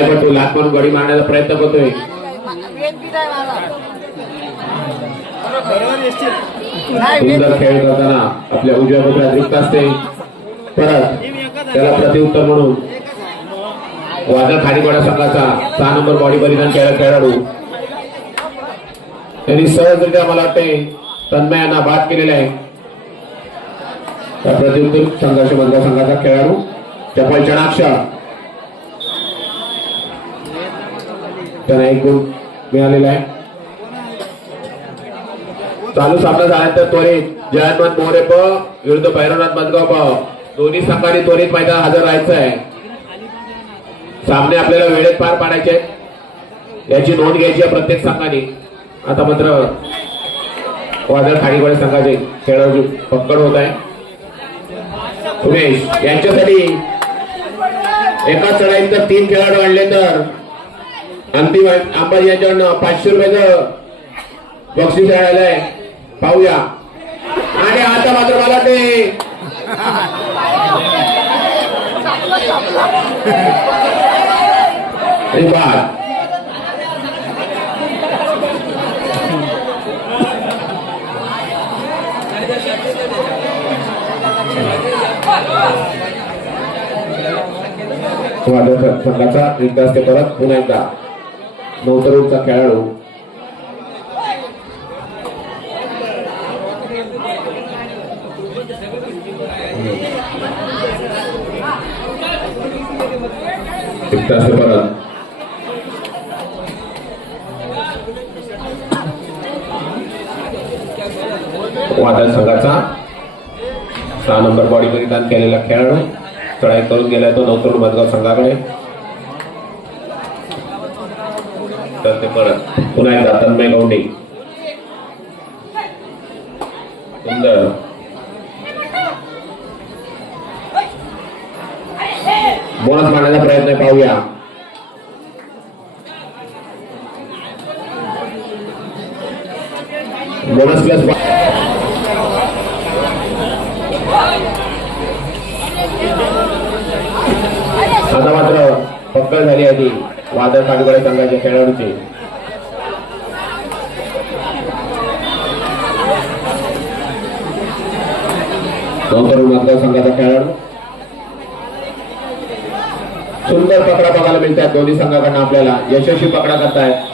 चढाईपट्टू लात मारून गडी मारण्याचा प्रयत्न करतोय. सुंदर खेळ करताना आपल्या उजव्या कोपऱ्यात रिक्त असते. परत त्याला प्रतिउत्तर म्हणून वादळ खाडीपाडा संघाचा सहा नंबर बॉडी परिधान केला खेळाडू. त्यांनी सहजरित्या मला वाटते तन्मयांना बाद केलेला आहे. त्या प्रतिउत्तर संघर्ष मतदार संघाचा खेळाडू. चपल चणाक्षर त्यांना एक गुण मिळालेला आहे. चालू सामना झाल्यानंतर त्वरित जयंतनाथ मोरे प विरुद्ध भैरवनाथ मदगाव प. दोन्ही संघाने त्वरित मैदान हजर राहायचं आहे. सामने आपल्याला वेळेत पार पाडायचे आहेत. याची नोंद घ्यायची आहे प्रत्येक संघाने. आता मात्र वादळ खाडीवाडे संघाचे खेळाडू पक्कड होत आहे उमेश यांच्यासाठी एका चढाईत तीन खेळाडू आणले तर अंतिम अंबाजी यांच्याकडनं पाचशे रुपयाचं बक्षीस आलंय पाहूया. आणि आता मात्र मला ते आणि संघाचा रिक्त असते परत पुन्हा एकदा. नवतरुणचा खेळाडू. परत. वादळ संघाचा सहा नंबर बॉडी परिधान केलेला खेळाडू. चढाई करून गेला तो नवतरुण मधगाव संघाकडे. करते परत पुन्हा एकदा तन्मय गौंडे. सुंदर. बोनस मारण्याचा प्रयत्न पाहूया. बोनस प्लस आता मात्र पक्कड झाली आहे ती. वादळ काटगडे संघाच्या खेळाडूचे. नंतर मतदार संघाचा खेळाडू. सुंदर पकडा बघायला मिळतात. दोन्ही संघाकडनं आपल्याला यशस्वी पकडा करतायत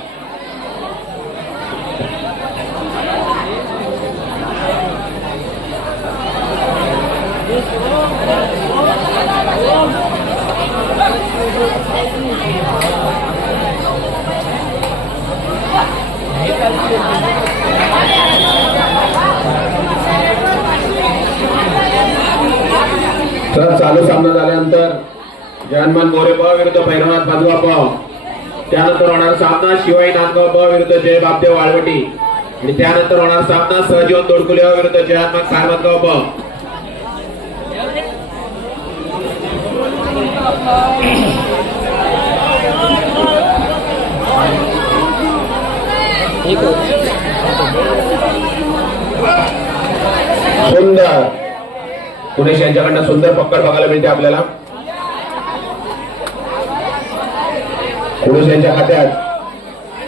तर चालू सामना झाल्यानंतर जयनमान मोरे ब विरुद्ध भैरवनाथ माधवा प त्यानंतर होणार सामना शिवाई नांदगाव ब विरुद्ध जय बापदेव वाळवटी. आणि त्यानंतर होणार सामना सहजीवन तोडकुले ब विरुद्ध जयनमान कारमतगाव ब सुंदर. पुणे यांच्याकडनं सुंदर पकड बघायला मिळते आपल्याला. पुरुष यांच्या खात्यात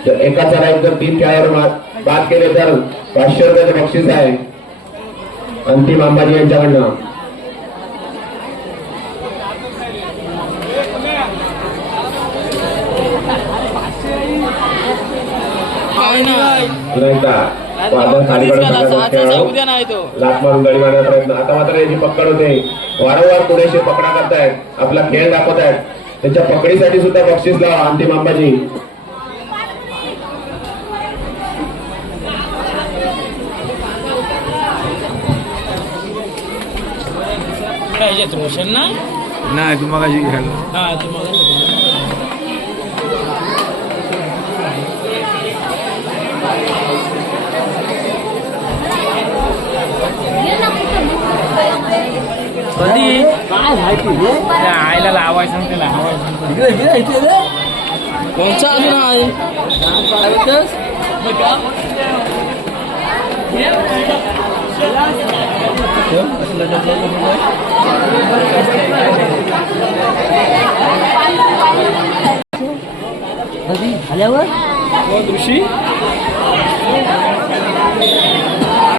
जर एका चढाईत जर तीन खेळाडू बाद- केले तर पाचशे रुपयाचं बक्षीस आहे. अंतिम अंबाजी यांच्याकडनं. एकदा. वादळ लात मारून गडी मारण्याचा प्रयत्न. आता मात्र याची पकड होते. वारंवार पुरेसे पकडा करतायत. आपला खेळ दाखवतायत. त्याच्या पकडीसाठी सुद्धा बक्षीस लावा अंतिम अंबाजी. रोशन ना? नाही तू घ्यायला. हा आईला लावायचं आणि त्याला हवायचं कोणचा अजून आहे आल्यावर